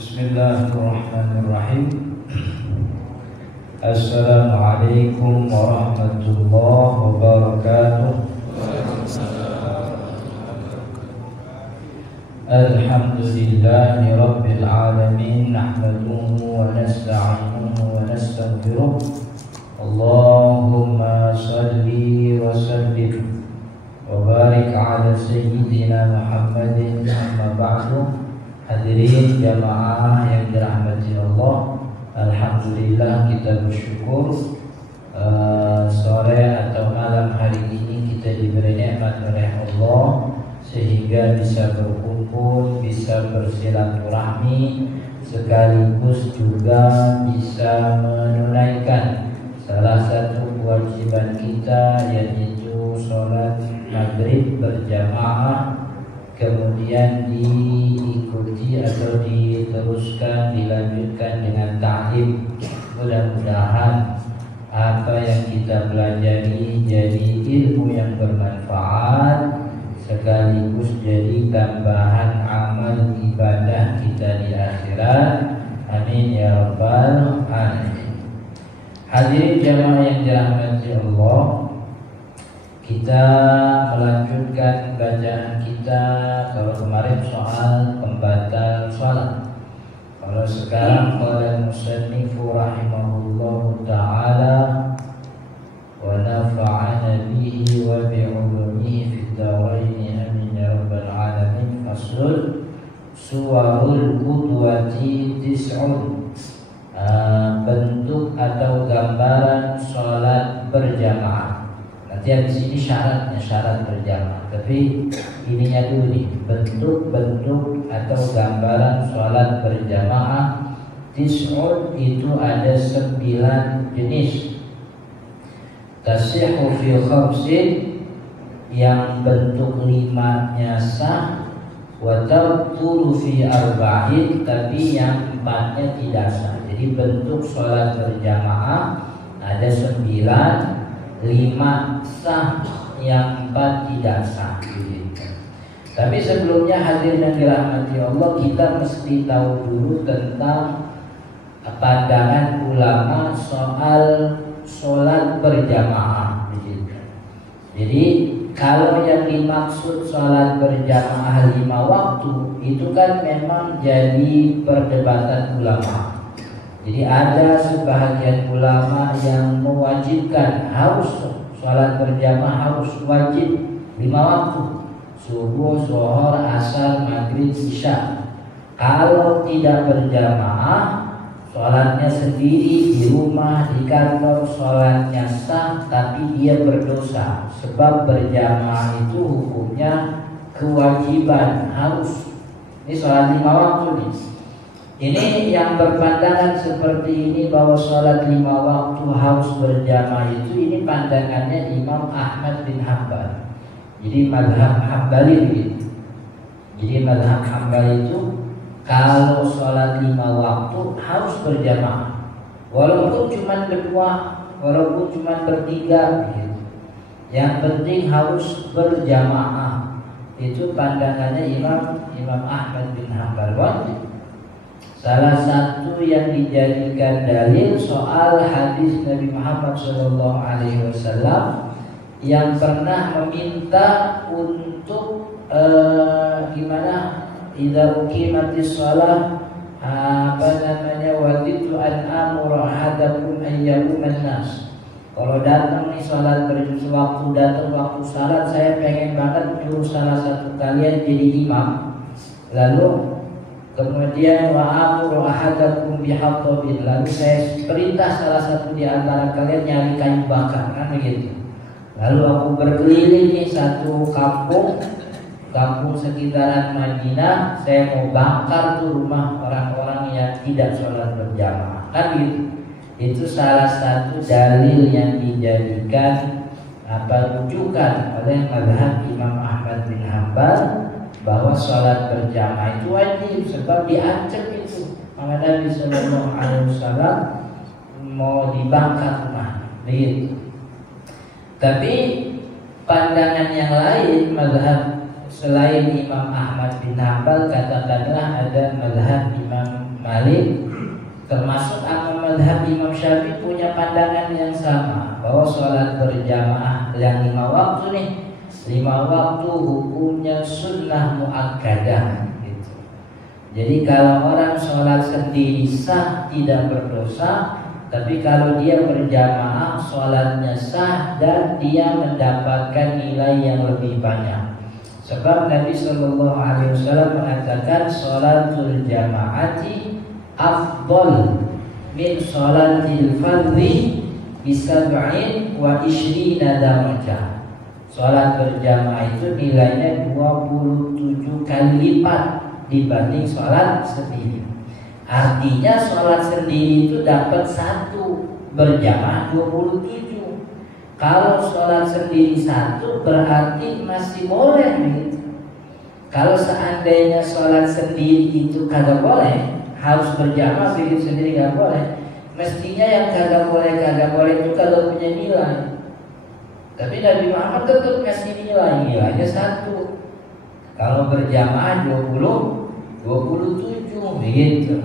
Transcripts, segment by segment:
Bismillahirrahmanirrahim. Assalamualaikum warahmatullahi wabarakatuh. Alhamdulillahi rabbil alamin. Nahmaduhu wa nasta'inuhu wa nastaghfiruh. Allahumma salli wa sallim wa barik ala sayyidina Muhammadin. Amma ba'du. Hadirin jamaah yang dirahmati Allah, alhamdulillah kita bersyukur sore atau malam hari ini kita diberi nikmat oleh Allah sehingga bisa berkumpul, bisa bersilaturahmi, sekaligus juga bisa menunaikan salah satu kewajiban kita, yaitu sholat maghrib berjamaah, kemudian diikuti atau diteruskan, dilanjutkan dengan ta'lim. Mudah-mudahan apa yang kita pelajari jadi ilmu yang bermanfaat, sekaligus jadi tambahan amal ibadah kita di akhirat. Amin ya rabbal alamin. Hadirin jamaah yang dirahmati Allah, kita melanjutkan bacaan kita. Kalau kemarin soal pembatal sholat, kalau sekarang qala musannifu rahimahullahu ta'ala wa nafa'ana bihi wa bi'ulumihi fid dharaini amin ya rabbal alamin. Faslun suwarul qudwati tis'un, bentuk atau gambaran sholat berjamaah. Nanti di sini syarat berjamaah, tapi ininya dulu nih, bentuk-bentuk atau gambaran sholat berjamaah. Tis'un itu ada 9 jenis. Tasihhu fi khamsin, yang bentuk 5-nya sah. Wa tabtulu fi arba'in, tapi yang 4-nya tidak sah. Jadi bentuk sholat berjamaah ada 9, 5 sah, yang 4 tidak sah. Tapi sebelumnya hadirin yang dirahmati Allah, kita mesti tahu dulu tentang pandangan ulama soal sholat berjamaah. Jadi kalau yang dimaksud sholat berjamaah 5 waktu itu kan memang jadi perdebatan ulama. Jadi ada sebahagian ulama yang mewajibkan harus sholat berjamaah, harus wajib 5 waktu: subuh, zuhur, asar, maghrib, isya. Kalau tidak berjamaah, sholatnya sendiri di rumah, di kantor, sholatnya sah, tapi dia berdosa. Sebab berjamaah itu hukumnya kewajiban, harus. Ini sholat 5 waktu nih. Ini yang berpandangan seperti ini bahwa sholat 5 waktu harus berjamaah itu, ini pandangannya Imam Ahmad bin Hanbal. Jadi mazhab Hambali begitu. Jadi mazhab Hambali itu kalau sholat 5 waktu harus berjamaah, walaupun cuma berdua, walaupun cuma bertiga begitu. Yang penting harus berjamaah. Itu pandangannya Imam Ahmad bin Hanbal. Salah satu yang dijadikan dalil soal hadis Nabi Muhammad SAW yang pernah meminta untuk idza uqimatis shalah waditu an amura hadakum ayyuman nas. Kalau datang nih sholat waktu datang waktu salat, saya pengen banget nyuruh salah satu kalian jadi imam. Lalu kemudian wa amuru ahadakum bihatabin, lalu saya perintah salah satu di antara kalian nyari kayu bakar, kan begitu. Lalu aku berkeliling nih satu kampung sekitaran Madinah, saya mau bakar tuh rumah orang-orang yang tidak sholat berjamaah, kan gitu. Itu salah satu dalil yang dijadikan rujukan oleh mazhab Imam Ahmad bin Hanbal bahwa sholat berjamaah itu wajib, sebab diancam itu sama Nabi Sallallahu Alaihi Wasallam mau dibakar rumah, begitu. Tapi pandangan yang lain, mazhab selain Imam Ahmad bin Hanbal, katakanlah ada mazhab Imam Malik, termasuk mazhab Imam Syafi'i punya pandangan yang sama bahwa sholat berjamaah yang 5 waktu nih, 5 waktu hukumnya sunnah muakkadah gitu. Jadi kalau orang sholat sendiri sah, tidak berdosa. Tapi kalau dia berjamaah, sholatnya sah dan dia mendapatkan nilai yang lebih banyak. Sebab Nabi Shallallahu Alaihi Wasallam mengatakan sholatul jamaati afdol min sholatil fardhi bisab'in wa ishrina darajah. Sholat berjamaah itu nilainya 27 kali lipat dibanding sholat sendiri. Artinya sholat sendiri itu dapat 1, berjamaah 27. Kalau sholat sendiri 1 berarti masih boleh gitu. Kalau seandainya sholat sendiri itu kagak boleh, harus berjamaah, bikin sendiri kagak boleh, mestinya yang kagak boleh itu kagak punya nilai. Tapi Nabi Muhammad tetap ngasih nilainya 1. Kalau berjamaah 27 gitu.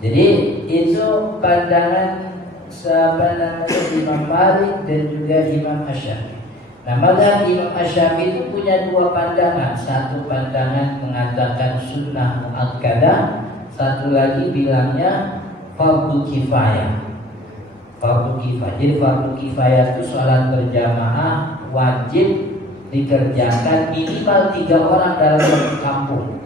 Jadi itu pandangan sahabat Imam Malik dan juga Imam Asy-Syafi'i. Nah, mazhab Imam Asy-Syafi'i itu punya 2 pandangan. Satu pandangan mengatakan sunnah muakkadah, satu lagi bilangnya fardu kifayah. Fardu kifayah. Jadi fardu kifayah itu sholat berjamaah wajib dikerjakan minimal 3 orang dalam satu kampung.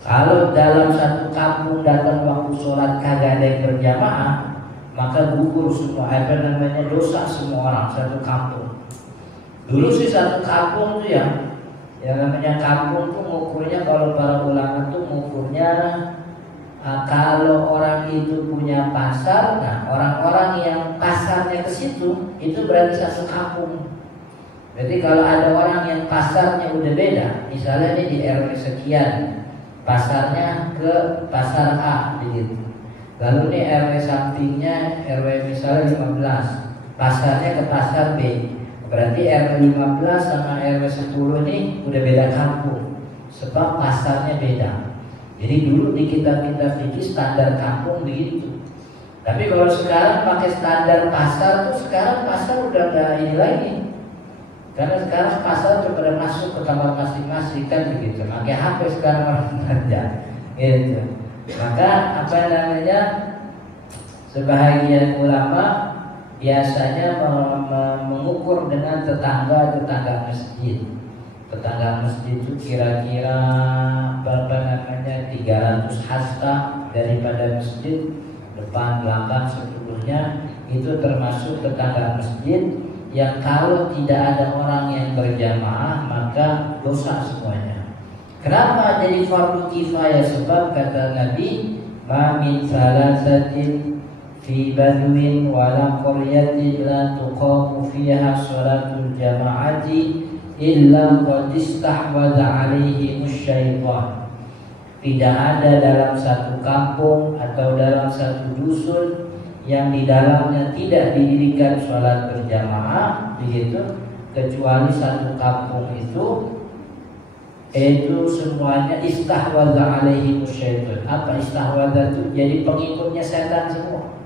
Kalau dalam satu kampung datang waktu sholat kagak ada yang berjamaah, maka gugur semua dosa semua orang satu kampung. Dulu sih satu kampung tuh yang namanya kampung tuh ngukurnya, kalau para ulama tuh ngukurnya kalau orang itu punya pasar, nah orang-orang yang pasarnya ke situ itu berarti satu kampung. Jadi kalau ada orang yang pasarnya udah beda, misalnya ini di RW sekian, pasarnya ke pasar A begitu. Lalu nih RW sampingnya RW misalnya 15, pasarnya ke pasar B. Berarti RW 15 sama RW 10 ini udah beda kampung, sebab pasarnya beda. Jadi dulu di kitab-kitab fikih standar kampung begitu. Tapi kalau sekarang pakai standar pasar tuh, sekarang pasar udah nggak ini lagi. Karena sekarang pasar sudah pada masuk ke kamar masing-masing kan begitu. Pakai HP sekarang orang belanja, gitu. Maka sebahagian ulama biasanya mengukur dengan tetangga masjid. Tetangga masjid itu kira-kira 300 hasta daripada masjid, depan, belakang, seluruhnya itu termasuk tetangga masjid. Yang kalau tidak ada orang yang berjamaah maka dosa semuanya. Kenapa jadi fardu kifayah? Sebab kata Nabi, ma min salasatin fi badwin wala qaryatin la tuqamu fiha sholatul jama'ati illa qad istahwadha 'alaihim syaitan. Tidak ada dalam satu kampung atau dalam satu dusun yang di dalamnya tidak didirikan sholat berjamaah begitu, kecuali satu kampung itu semuanya istahwadha alaihi syaitan. Apa istahwadha itu? Jadi pengikutnya setan semua.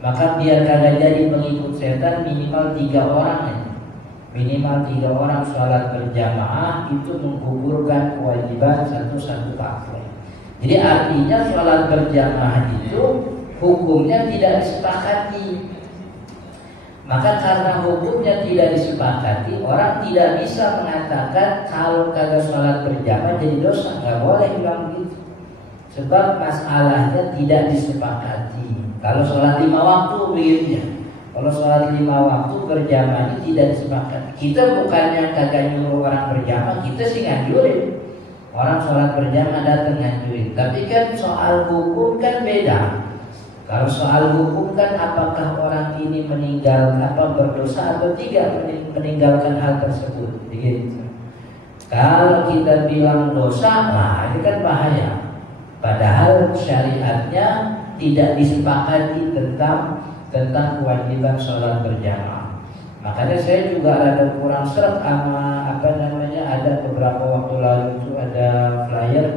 Maka biar kagak jadi pengikut setan, minimal 3 orang ya. Minimal 3 orang sholat berjamaah itu menggugurkan kewajiban satu kampung. Jadi artinya sholat berjamaah itu hukumnya tidak disepakati. Maka karena hukumnya tidak disepakati, orang tidak bisa mengatakan kalau kagak sholat berjamaah jadi dosa. Nggak boleh bilang begitu. Sebab masalahnya tidak disepakati. Kalau sholat 5 waktu begitu. Kalau sholat 5 waktu berjamaah tidak disepakati. Kita bukannya kagak nyuruh orang berjamaah, kita sih nganjurin. Orang sholat berjamaah datang nganjurin. Tapi kan soal hukum kan beda. Kalau soal hukum kan apakah orang ini berdosa atau tidak meninggalkan hal tersebut begitu. Kalau kita bilang dosa, nah ini kan bahaya. Padahal syariatnya tidak disepakati tentang kewajiban sholat berjamaah. Makanya saya juga ada kurang seret sama ada beberapa beberapa waktu lalu itu ada flyer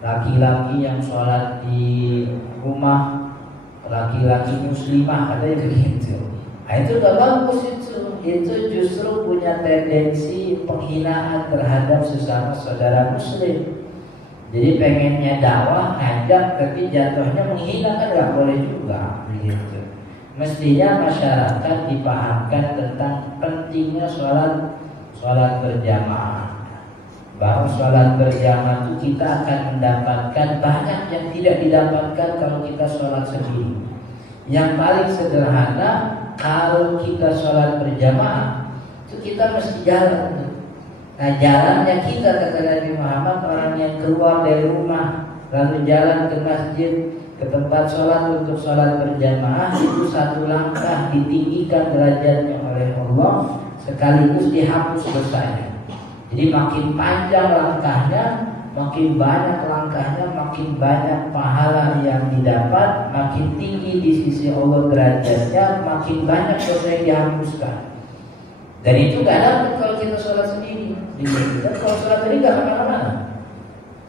laki-laki yang sholat di rumah, laki-laki muslimah, katanya begitu. Nah, itu gak bagus itu justru punya tendensi penghinaan terhadap sesama saudara muslim. Jadi pengennya dakwah, ngajak, tapi jatuhnya menghina, kan gak boleh juga begitu. Mestinya masyarakat dipahamkan tentang pentingnya sholat berjamaah, bahwa sholat berjamaah itu kita akan mendapatkan banyak yang tidak didapatkan kalau kita sholat sendiri. Yang paling sederhana, kalau kita sholat berjamaah itu kita mesti jalan. Nah, jalannya kita, kata Nabi Muhammad, orang yang keluar dari rumah lalu jalan ke masjid, ke tempat sholat untuk sholat berjamaah, itu satu langkah ditinggikan derajatnya oleh Allah, sekaligus dihapus dosanya. Jadi makin panjang langkahnya, makin banyak langkahnya, makin banyak pahala yang didapat, makin tinggi di sisi Allah derajatnya, makin banyak dosa yang dihapuskan. Dan itu gak dapat kalau kita sholat sendiri. Dan kalau sholat sendiri gak kemana-mana.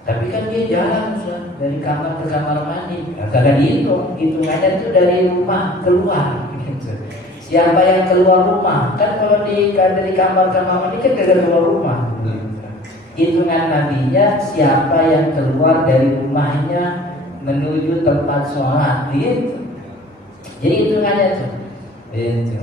Tapi kan dia jalan dari kamar ke kamar mandi. Kagak dihitung, hitungannya itu dari rumah keluar. Gitu. Siapa yang keluar rumah? Kan kalau dari kamar ke kamar mandi kan kagak keluar rumah. Hitungan nabinya siapa yang keluar dari rumahnya menuju tempat sholat. Gitu. Jadi hitungannya tuh. Gitu.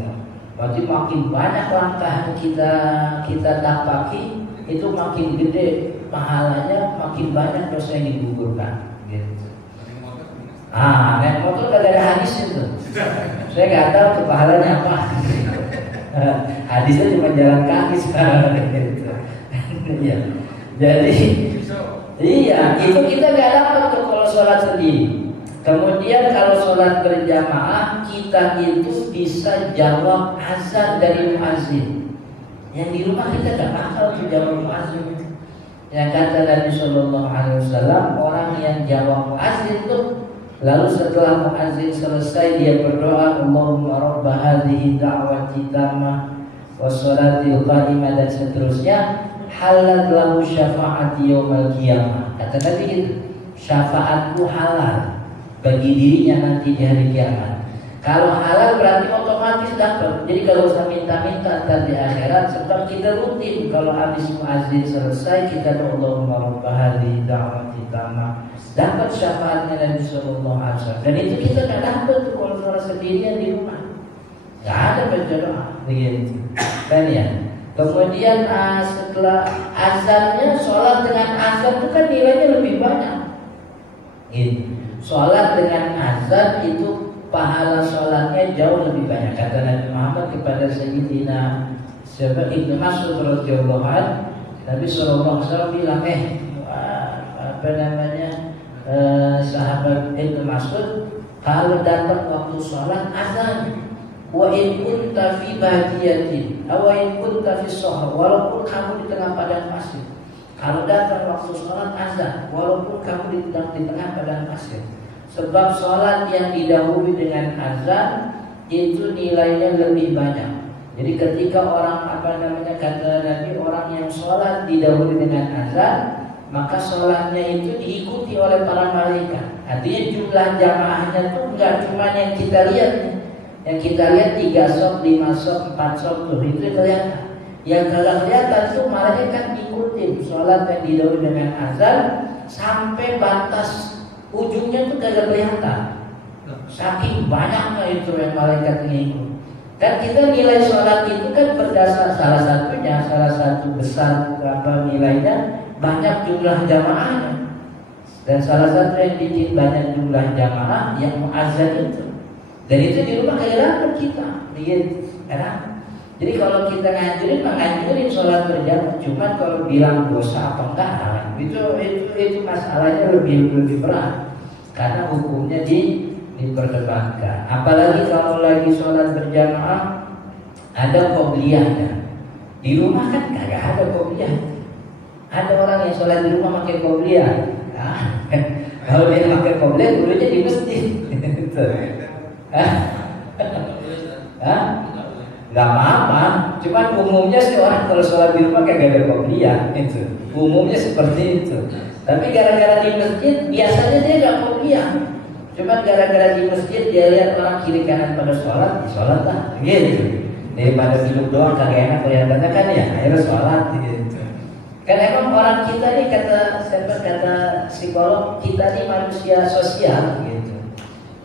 Berarti makin banyak langkah kita tapaki, itu makin gede pahalanya, makin banyak dosa yang digugurkan. Gitu. Naik motor gak ada hadis itu. Saya nggak tahu tuh pahalanya apa. Hadisnya cuma jalan kaki sekarang. Gitu. Iya. Jadi, iya, itu kita nggak dapat tuh kalau sholat sendiri. Kemudian kalau sholat berjamaah, kita itu bisa jawab azan dari muazzin. Yang di rumah kita nggak bakal tuh jawab muazzin. Yang kata Nabi Shallallahu Alaihi Wasallam, orang yang jawab muazzin tuh, lalu setelah muazzin selesai dia berdoa, Allahumma rabba hadhihi da'wati tammah wa sholatil qa'imah, dan seterusnya, halal lahu syafaati yaumal qiyamah. Kata Nabi gitu, syafaatku halal bagi dirinya nanti di hari kiamat. Kalau halal berarti otomatis dapat. Jadi kalau usah minta-minta ntar di akhirat, sebab kita rutin kalau habis muazzin selesai kita doa Allahumma rabb hadhihi da'wati tammah, dapat syafaatnya Nabi sallallahu alaihi wasallam. Dan itu kita enggak dapat tuh kalau sholat sendirian di rumah. Enggak ada baca doa begitu. Dan ya, kemudian setelah azannya, sholat dengan azan itu kan nilainya lebih banyak. Gitu. Sholat dengan azan itu pahala sholatnya jauh lebih banyak. Kata Nabi Muhammad kepada Sayyidina Ibnu Mas'ud radhiyallahu anhu, Nabi sallallahu alaihi wasallam bilang, sahabat Ibnu Mas'ud, kalau datang waktu sholat azan, wa in kunta fi badiyatin aw in kunta fi sahar, walaupun kamu di tengah padang pasir, kalau datang waktu sholat azan, walaupun kamu di tengah padang pasir. Sebab sholat yang didahului dengan azan itu nilainya lebih banyak. Jadi ketika orang kata Nabi, orang yang sholat didahului dengan azan, maka sholatnya itu diikuti oleh para malaikat. Artinya jumlah jamaahnya itu enggak cuma yang kita lihat. Yang kita lihat 3 shop, 5 shop, 4 shop tuh, itu kelihatan. Yang kalau kelihatan itu malaikat ngikutin sholat yang didahului dengan azan sampai batas ujungnya tuh gak kelihatan. Saking banyaknya itu yang malaikat ngikut. Dan kita nilai sholat itu kan berdasar salah satu besar nilainya banyak jumlah jamaahnya. Dan salah satu yang bikin banyak jumlah jamaah yang muazzan itu. Dan itu di rumah kayak dapat kita, begitu. Jadi kalau kita nganjurin sholat berjamaah, cuma kalau bilang dosa apa enggak, itu masalahnya lebih berat, karena hukumnya diperdebatkan. Apalagi kalau lagi sholat berjamaah ada qobliyahnya. Di rumah kan kagak ada qobliyah. Ada orang yang sholat di rumah pakai qobliyah. Kalau dia pakai qobliyah, dulunya di masjid. Gak apa-apa. Cuman umumnya sih orang kalau sholat di rumah kagak ada qobliyah itu. Umumnya seperti itu. Tapi gara-gara di masjid biasanya dia nggak qobliyah. Cuman gara-gara di masjid dia lihat orang kiri kanan pada sholat, sholat lah, gitu. Daripada duduk doang kagak enak kelihatannya kan ya, akhirnya sholat gitu. Kan emang orang kita nih kata psikolog kita nih manusia sosial gitu.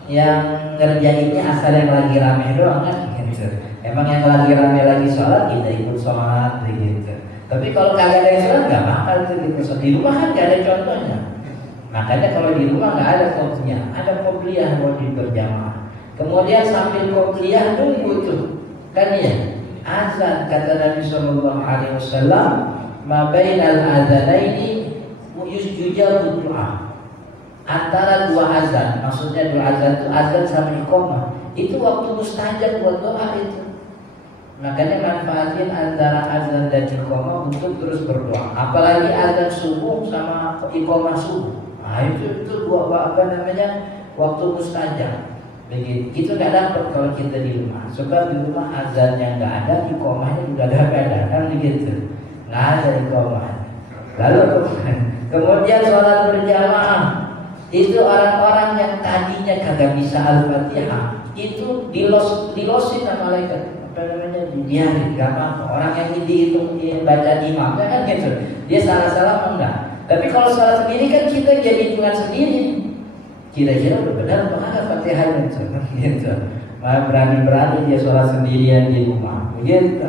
Yang ngerjainnya asal yang lagi rame doang kan gitu. Emang yang lagi rame lagi sholat kita ikut sholat gitu. Tapi kalau kagak ada yang sholat nggak bakal gitu. Di rumah kan nggak ada contohnya. Makanya kalau di rumah nggak ada qobliyah, ada qobliyah wajib berjamaah. Kemudian sambil qobliyah nunggu tuh, kan ya azan kata Nabi Sallallahu Alaihi Wasallam, ma bainal adzanaini yusjudul du'a. Antara dua azan, maksudnya dua azan itu azan sama iqamah, itu waktu mustajab buat doa itu. Makanya manfaatin antara azan dan iqamah untuk terus berdoa. Apalagi azan subuh sama iqamah subuh. Nah itu dua waktu mustajab. Begitu. Itu nggak dapat kalau kita di rumah. Sebab di rumah azannya nggak ada, iqamahnya juga nggak ada, kan begitu. Nggak ada iqamah. Lalu kemudian sholat berjamaah. Itu orang-orang yang tadinya kagak bisa Al-Fatihah itu dilosin sama malaikat. Dibiarin, gak apa-apa. Orang yang dihitung baca imamnya kan gitu. Dia salah-salah enggak. Tapi kalau salah sendiri kan kita jadi hitungan sendiri. Kira-kira udah benar apa enggak Fatihahnya gitu. Berani-berani dia sholat sendirian di rumah. Begitu.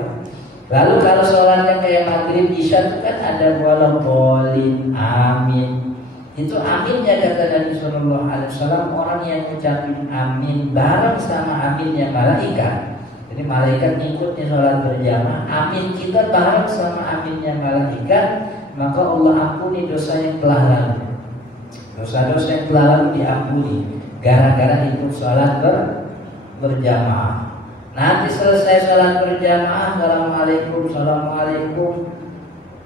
Lalu kalau sholatnya kayak maghrib isya itu kan ada walaupun amin. Itu aminnya kata Nabi Sallallahu Alaihi Wasallam, orang yang ucapin amin bareng sama aminnya malaikat. Jadi malaikat ngikut di sholat berjamaah, amin kita bareng sama aminnya malaikat, maka Allah ampuni dosa yang telah lalu. Dosa-dosa yang telah lalu diampuni gara-gara ikut sholat berjamaah. Nanti selesai sholat berjamaah, assalamualaikum,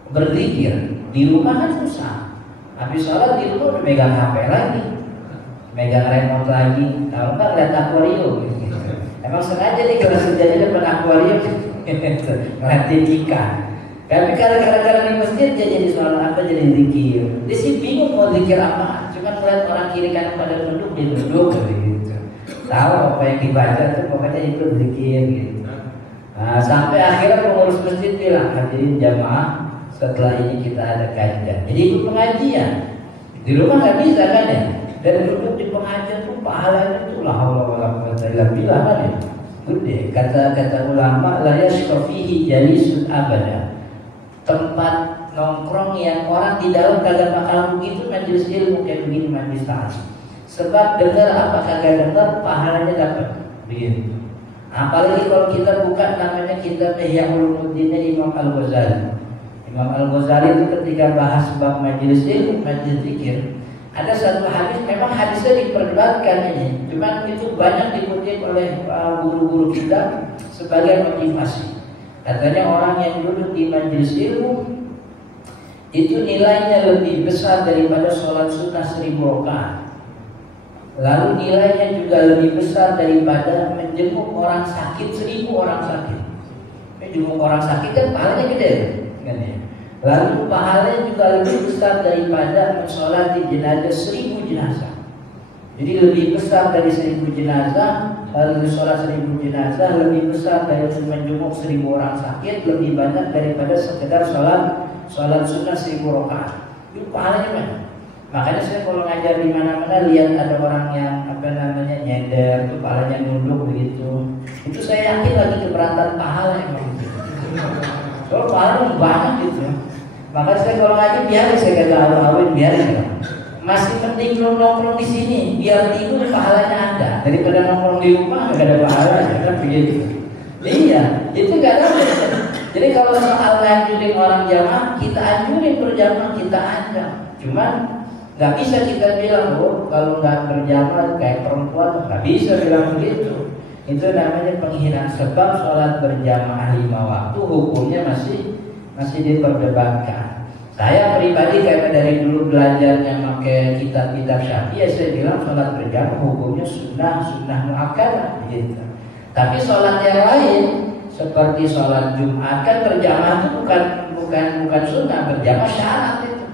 berzikir. Di rumah kan susah. Habis sholat di rumah udah megang HP lagi, megang remote lagi, tahu nggak lihat akuarium gitu. Emang sengaja nih kalau sejadi depan akuarium ngeliatin ikan. Tapi gara-gara di masjid dia jadi sholat apa jadi zikir. Dia sih bingung mau zikir apa, cuma melihat orang kiri kanan pada duduk dia duduk gitu. Tahu apa yang dibaca tuh pokoknya itu zikir gitu. Nah, sampai akhirnya pengurus masjid bilang hadirin jamaah, setelah ini kita ada kajian. Jadi ikut pengajian. Di rumah nggak bisa kan ya. Dan duduk di pengajian tuh pahalanya tuh la haula wala quwwata illa billah kan ya. Gede. Kata ulama la yashfihi jalisun abada. Tempat nongkrong yang orang di dalam kagak bakal begitu majelis ilmu kayak begini majelis ta'lim. Sebab dengar apa kagak dengar pahalanya dapat. Begitu. Apalagi kalau kita buka namanya kitab Ihya Ulumuddin Imam Al-Ghazali. Imam Al-Ghazali itu ketika bahas bab majelis ilmu, majelis zikir, ada satu hadis, memang hadisnya diperdebatkan ini, cuman itu banyak dikutip oleh guru-guru kita sebagai motivasi. Katanya orang yang duduk di majelis ilmu itu nilainya lebih besar daripada sholat sunnah 1000 rakaat. Lalu nilainya juga lebih besar daripada menjenguk orang sakit 1000 orang sakit. Menjenguk orang sakit kan pahalanya gede kan ya. Lalu pahalanya juga lebih besar daripada mensolati jenazah 1000 jenazah. Jadi lebih besar dari 1000 jenazah, lalu sholat 1000 jenazah lebih besar dari menjenguk 1000 orang sakit, lebih banyak daripada sekedar sholat sunnah 1000 rakaat. Itu pahalanya banyak. Makanya saya kalau ngajar di mana-mana lihat ada orang yang nyender, itu pahalanya nunduk begitu. Itu saya yakin lagi keberatan pahala emang. Kalau pahala banyak gitu. Maka saya kalau ngaji biarin, saya kata awal-awalin biarin ya. Masih penting nongkrong di sini, biar tidur pahalanya ada daripada nongkrong di rumah nggak ada pahalanya kan begitu. Iya, itu nggak ada. Jadi kalau soal nganjurin orang jamaah, kita anjurin berjamaah, kita ajak. Cuman nggak bisa kita bilang, oh kalau nggak berjamaah kayak perempuan, nggak bisa bilang begitu. Itu namanya penghinaan. Sebab sholat berjamaah 5 waktu hukumnya masih diperdebatkan. Saya pribadi karena dari dulu belajarnya pakai kitab-kitab Syafi'i, saya bilang sholat berjamaah hukumnya sunnah muakkadah gitu. Tapi sholat yang lain, seperti sholat Jumat kan berjamaah itu bukan sunnah, berjamaah syarat itu.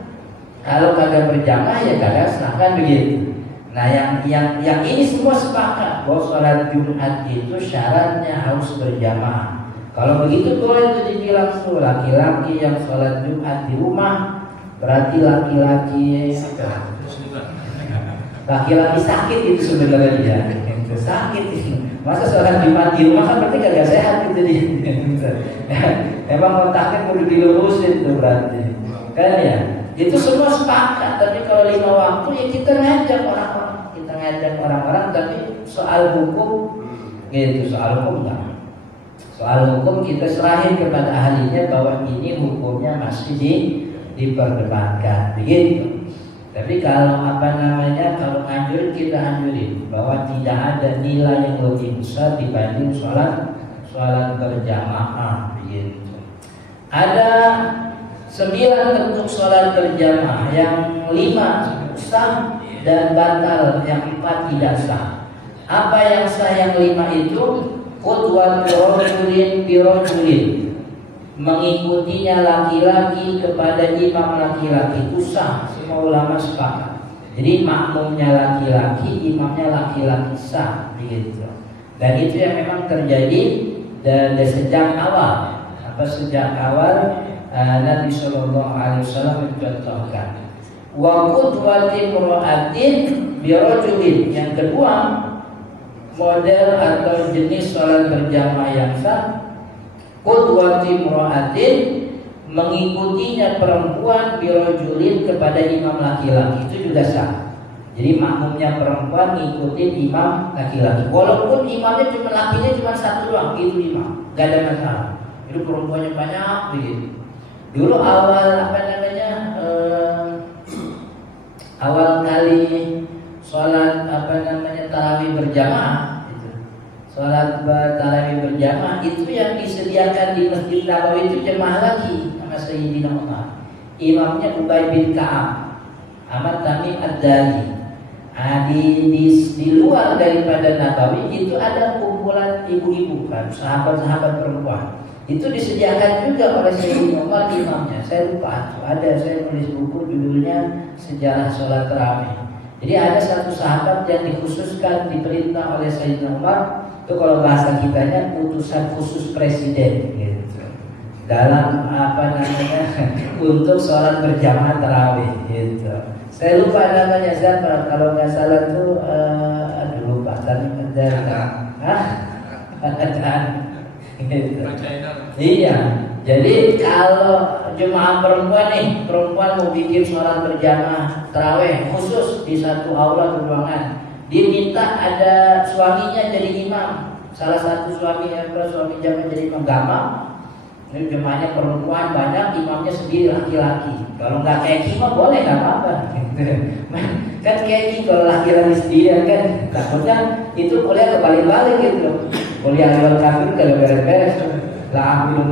Kalau kagak berjamaah ya kagak sah kan begitu. Nah yang ini semua sepakat bahwa sholat Jumat itu syaratnya harus berjamaah. Kalau begitu boleh itu dibilang tuh laki-laki yang sholat Jumat di rumah berarti laki-laki sakit itu sebenarnya dia. Sakit masa sholat Jumat di rumah kan berarti gak sehat gitu dia. Emang otaknya perlu dilurusin tuh berarti kan ya. Itu semua sepakat. Tapi kalau 5 waktu ya kita ngajak orang-orang, tapi soal hukum gitu, soal hukum enggak. Soal hukum kita serahin kepada ahlinya bahwa ini hukumnya masih diperdebatkan begitu. Tapi kalau kalau anjurin kita anjurin bahwa tidak ada nilai yang lebih besar dibanding sholat berjamaah begitu. Ada 9 bentuk sholat berjamaah, yang 5 sah dan batal, yang 4 tidak sah. Apa yang sah yang 5 itu? Qudwatul rajulin bi rajulin, mengikutinya laki-laki kepada imam laki-laki itu sah, semua ulama sepakat. Jadi makmumnya laki-laki, imamnya laki-laki sah begitu. Dan itu yang memang terjadi dari sejak awal. Sejak awal Nabi Shallallahu Alaihi Wasallam mencontohkan. Wa qudwati imra'atin bi rajulin, yang kedua model atau jenis sholat berjamaah yang sah, qudwati imra'atin, mengikutinya perempuan bi rajulin kepada imam laki-laki, itu juga sah. Jadi makmumnya perempuan ngikutin imam laki-laki, walaupun imamnya lakinya cuma satu doang, itu imam, gak ada masalah. Itu perempuannya banyak begitu. Dulu awal awal kali sholat tarawih berjamaah itu. Sholat tarawih berjamaah itu yang disediakan di Masjid Nabawi itu jemaah lagi sama Sayyidina Umar. Imamnya Ubay bin Ka'ab, Ahmad Tamim Ad-Dari. Di luar daripada Nabawi itu ada kumpulan ibu-ibu kan, sahabat-sahabat perempuan. Itu disediakan juga oleh Sayyidina Umar imamnya. Saya lupa, saya nulis buku judulnya Sejarah Sholat Tarawih. Jadi ada satu sahabat yang dikhususkan, diperintah oleh Sayyidina Umar, itu kalau bahasa kitanya utusan khusus presiden gitu. Dalam untuk sholat berjamaah tarawih gitu. Saya lupa namanya siapa, kalau nggak salah tuh lupa tadi gitu. Iya, jadi kalau jemaah perempuan mau bikin sholat berjamaah tarawih khusus di satu aula ruangan, dia minta ada suaminya jadi imam. Salah satu suami jamaah jadi imam, gampang. Ini jemaahnya perempuan banyak, imamnya sendiri laki-laki. Kalau nggak kayak mah boleh, nggak apa-apa. Kan kayak kalau laki-laki sendiri kan takutnya itu kuliah kebalik-balik gitu. Kuliah luar kafir kalau beres-beres. La ambil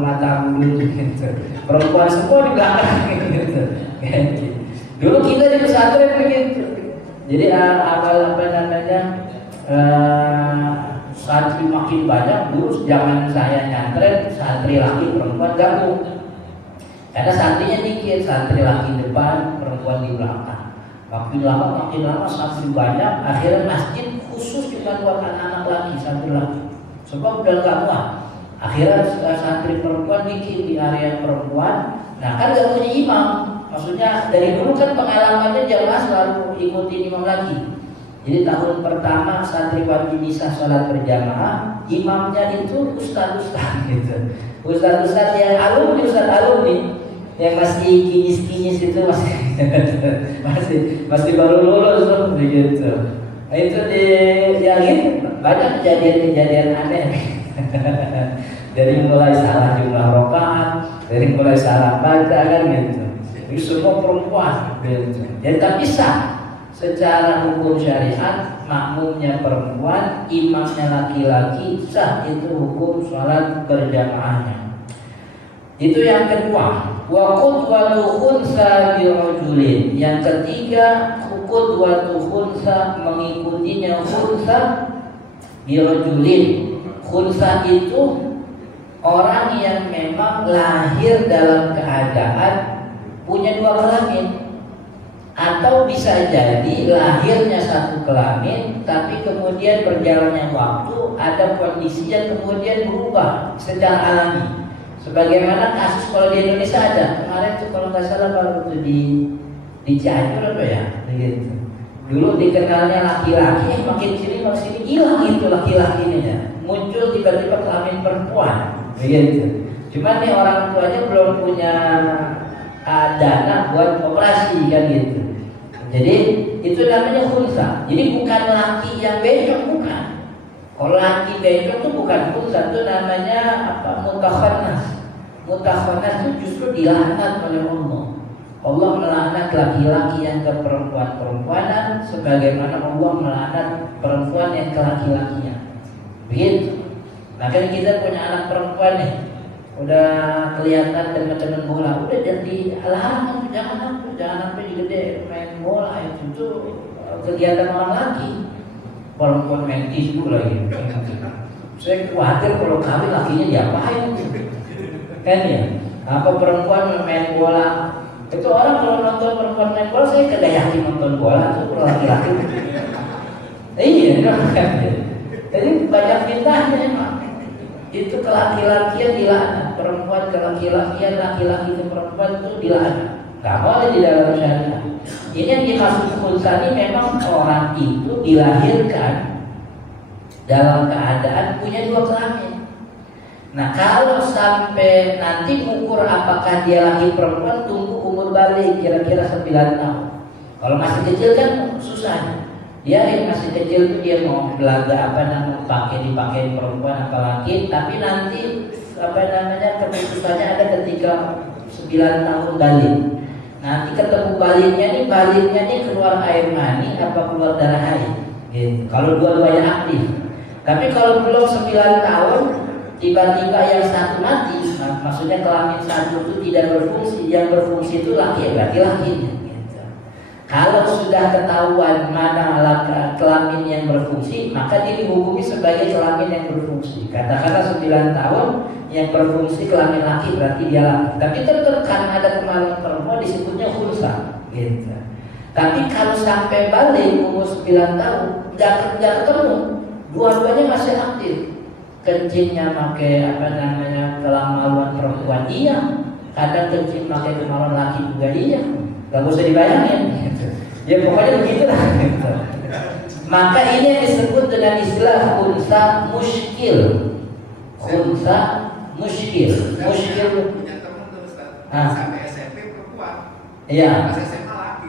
mata mulu gitu. Perempuan semua di belakang gitu. Dulu kita di pesantren begitu. Jadi awal santri makin banyak. Dulu zaman saya nyantren, santri laki perempuan gabung. Karena santrinya dikit, santri laki depan, perempuan di belakang. Makin lama santri banyak. Akhirnya masjid khusus cuma buat anak-anak laki, santri laki. Sebab udah gak muat. Akhirnya santri perempuan bikin di area perempuan. Nah kan gak punya imam. Maksudnya dari dulu kan pengalamannya jamaah selalu ikutin imam lagi. Jadi tahun pertama santri wajib bisa sholat berjamaah, imamnya itu ustaz gitu. Ustaz yang alumni yang masih kinyis itu masih baru lulus begitu. Nah, itu yang banyak kejadian aneh. Dari mulai salah jumlah rakaat, dari mulai salah baca kan gitu. Itu semua perempuan gitu. Jadi tak bisa. Secara hukum syariat makmumnya perempuan, imamnya laki-laki, sah itu hukum sholat berjamaahnya. Itu yang kedua. Wa qudwatu khunsa bi rajulin. Yang ketiga, qudwatu khunsa, mengikutinya khunsa bi rajulin. Khunsa itu orang yang memang lahir dalam keadaan punya dua kelamin, atau bisa jadi lahirnya satu kelamin tapi kemudian berjalannya waktu ada kondisi yang kemudian berubah secara alami. Sebagaimana kasus kalau di Indonesia ada kemarin tuh kalau nggak salah baru tuh di Cianjur apa ya, begitu. Dulu dikenalnya laki-laki, makin sini hilang itu laki-lakinya, muncul tiba-tiba kelamin perempuan, begitu. Cuman nih orang tuanya belum punya dana buat operasi kan gitu. Jadi itu namanya khunsa. Jadi bukan laki yang becok, bukan. Kalau laki becok itu bukan khunsa, itu namanya apa? Mutakhannas. Mutakhannas itu justru dilaknat oleh Allah. Allah melaknat laki-laki yang ke perempuan-perempuanan, sebagaimana Allah melaknat perempuan yang ke laki-lakinya. Begitu. Makanya kita punya anak perempuan nih, udah kelihatan teman-teman bola, udah jadi alarm, jangan sampai gede main bola, itu tuh kegiatan orang laki. Perempuan main tisu lagi. Saya khawatir kalau kami lakinya diapain, kan ya? Apa perempuan main bola? Itu orang kalau nonton perempuan main bola, saya kagak yakin nonton bola itu kalau laki-laki. Iya, kan? Jadi banyak fitnahnya emang. Itu ke laki-lakian dilaknat, perempuan ke laki-lakian, laki-laki ke perempuan itu dilaknat. Gak boleh di dalam syariat. Ini yang dimaksud khunsa ini memang orang itu dilahirkan dalam keadaan punya dua kelamin. Nah kalau sampai nanti ukur apakah dia laki perempuan, tunggu umur balik kira-kira 9 tahun. Kalau masih kecil kan susah. Dia yang masih kecil itu dia mau belaga apa namanya dipakai perempuan apa laki, tapi nanti apa namanya keputusannya ada ketika 9 tahun balik. Nanti ketemu baliknya nih keluar air mani apa keluar darah haid. Gitu. Kalau dua-duanya aktif. Tapi kalau belum 9 tahun tiba-tiba yang satu mati, maksudnya kelamin satu itu tidak berfungsi, yang berfungsi itu laki-lakinya. Kalau sudah ketahuan mana kelamin yang berfungsi, maka dia dihukumi sebagai kelamin yang berfungsi. Katakanlah 9 tahun yang berfungsi kelamin laki, berarti dia laki. Tapi tetap karena ada kelamin perempuan disebutnya khunsa. Gitu. Tapi kalau sampai balik umur 9 tahun, nggak ketemu, dua-duanya masih aktif. Kencingnya pakai apa namanya kemaluan perempuan, iya. Kadang kencing pakai kemaluan laki juga, iya. Gak usah dibayangin gitu. Ya pokoknya begitulah gitu. Maka ini yang disebut dengan istilah khunsa muskil. Khunsa muskil. Muskil punya teman tuh Ustaz. Sampai SMP perempuan. Iya. Pas SMA laki.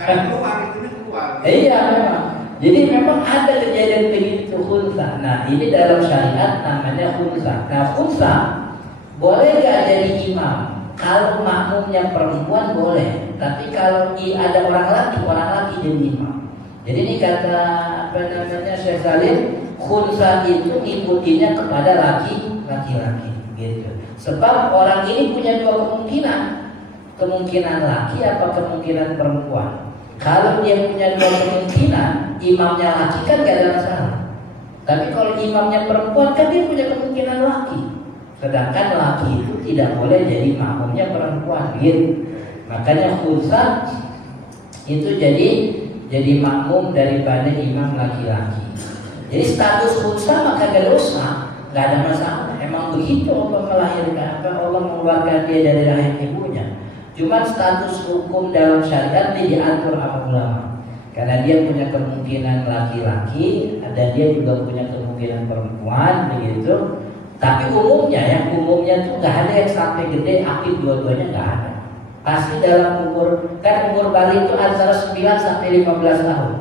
Karena keluar itu keluar. Iya memang. Jadi memang ada kejadian begitu khunsa. Nah ini dalam syariat namanya khunsa. Nah khunsa boleh gak jadi imam? Kalau makmumnya perempuan boleh, tapi kalau ada orang laki jadi imam. Jadi ini kata apa namanya Syekh Salim, khunsa itu ngikutinya kepada laki-laki gitu. Sebab orang ini punya dua kemungkinan laki apa kemungkinan perempuan. Kalau dia punya dua kemungkinan, imamnya laki kan gak ada masalah. Tapi kalau imamnya perempuan kan dia punya kemungkinan laki. Sedangkan laki itu tidak boleh jadi makmumnya perempuan, gitu. Makanya khunsa itu jadi makmum daripada imam laki-laki. Jadi status khunsa maka gak dosa, gak ada masalah. Emang begitu Allah melahirkan, Allah mengeluarkan dia dari rahim ibunya. Cuma status hukum dalam syariat ini diatur sama ulama. Karena dia punya kemungkinan laki-laki, dan dia juga punya kemungkinan perempuan, begitu. Tapi umumnya tuh nggak ada yang sampai gede aktif dua-duanya, nggak ada. Pasti dalam umur balik itu antara 9 sampai 15 tahun.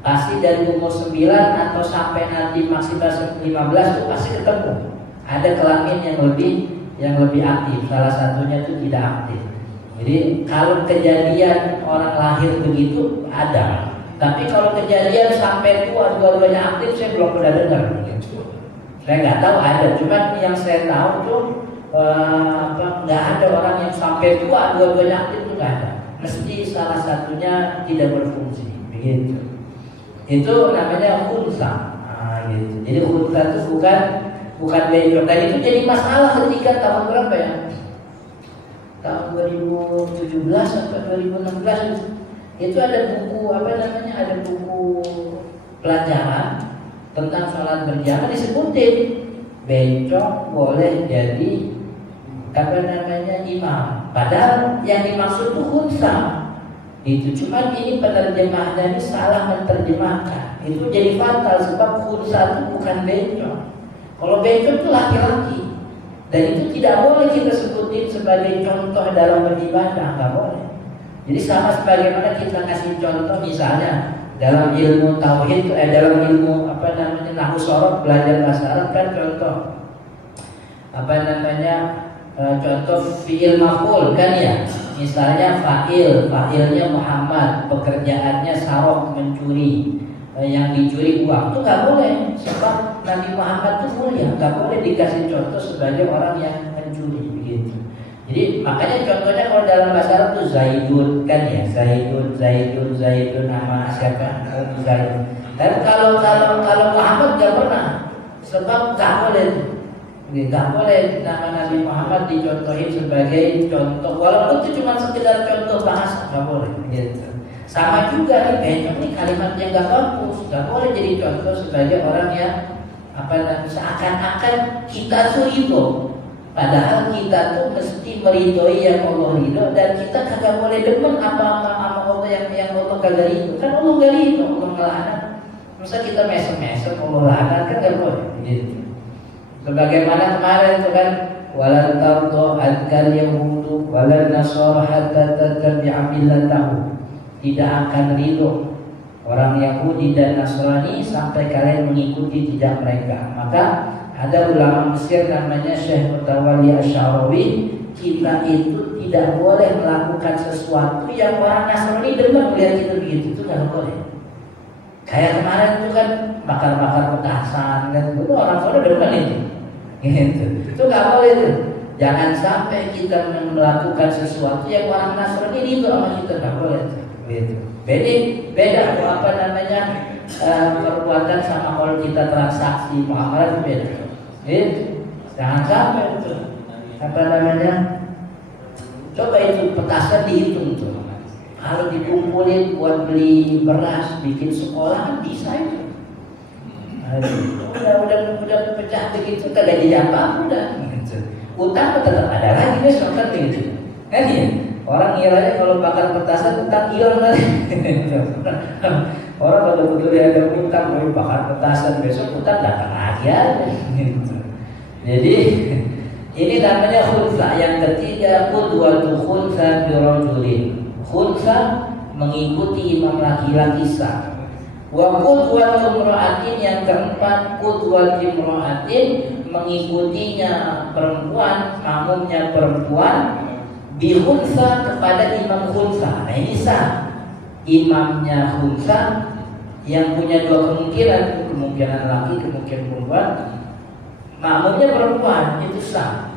Pasti dari umur 9 atau sampai nanti maksimal 15 itu pasti ketemu. Ada kelamin yang lebih aktif. Salah satunya itu tidak aktif. Jadi kalau kejadian orang lahir begitu ada. Tapi kalau kejadian sampai tua dua-duanya aktif saya belum pernah dengar. Saya nggak tahu ada, cuman yang saya tahu tuh nggak ada orang yang sampai tua dua-duanya aktif itu nggak ada. Mesti salah satunya tidak berfungsi, begitu. Itu namanya khunsa. Nah, gitu. Jadi khunsa itu bukan bencong. Dan itu jadi masalah ketika tahun berapa ya? Tahun 2017 sampai 2016 itu ada buku ada buku pelajaran tentang sholat berjamaah disebutin bencong boleh jadi imam. Padahal yang dimaksud itu khunsa. Itu cuma ini penerjemah dari salah menerjemahkan. Itu jadi fatal sebab khunsa itu bukan bencong. Kalau bencong itu laki-laki. Dan itu tidak boleh kita sebutin sebagai contoh dalam beribadah, nggak boleh. Jadi sama sebagaimana kita kasih contoh misalnya dalam ilmu tauhid, dalam ilmu nahwu shorof belajar bahasa Arab kan contoh contoh fi'il maf'ul kan ya. Misalnya fa'ilnya Muhammad, pekerjaannya sarok mencuri, yang dicuri uang itu nggak boleh sebab Nabi Muhammad itu mulia, nggak boleh dikasih contoh sebagai orang yang mencuri begitu. Jadi makanya contohnya kalau dalam bahasa Arab itu Zaidun kan ya, Zaidun nama siapa? Zaid. Dan kalau Muhammad nggak pernah, sebab nggak boleh, nggak boleh nama Nabi Muhammad dicontohin sebagai contoh, walaupun itu cuma sekedar contoh bahasa, nggak boleh. Gitu. Sama juga nih bencong nih kalimatnya nggak bagus, nggak boleh jadi contoh sebagai orang yang seakan-akan kita tuh ridho. Padahal kita tuh mesti meridhoi yang Allah ridho, dan kita kagak boleh demen apa Allah yang Allah kagak ridho. Kan Allah gak ridho, Allah ngelaknat. Masa kita mesem-mesem Allah laknat, kan gak boleh gitu. Sebagaimana kemarin itu kan walan tardo adkal yahudu walan nasara hatta tattabi'a millatahu. Tidak akan ridho orang Yahudi dan Nasrani sampai kalian mengikuti jejak mereka. Maka ada ulama Mesir namanya Syekh Mutawalli Asy'arawi, kita itu tidak boleh melakukan sesuatu yang orang Nasrani demen melihat kita begitu, itu nggak boleh. Kayak kemarin itu kan bakar-bakar petasan kan, itu orang Nasrani demen itu, gitu. Itu nggak boleh tuh. Jangan sampai kita melakukan sesuatu yang orang Nasrani itu sama kita, nggak boleh tuh. Gitu. Beda perbuatan sama kalau kita transaksi muamalah itu beda. Jangan sampai itu coba itu petasan dihitung tuh. Kalau dikumpulin buat beli beras bikin sekolah kan bisa itu. Udah pecah begitu kagak jadi apa udah. Utang tetap ada lagi besok kan begitu. Kan ya? Orang ngiranya kalau bakar petasan utang hilang kan. Orang betul-betul ada utang mau bakar petasan besok utang datang lagi aja. Jadi ini namanya khunsa. Yang ketiga qudwatu khunsa birajulin. Khunsa mengikuti imam laki-laki sah. Wa qudwatu imra'atin, yang keempat qudwatu imra'atin mengikutinya perempuan, makmumnya perempuan bihunsa kepada imam khunsa. Nah ini sah. Imamnya khunsa yang punya dua kemungkinan laki, kemungkinan perempuan, makmumnya perempuan, itu sah.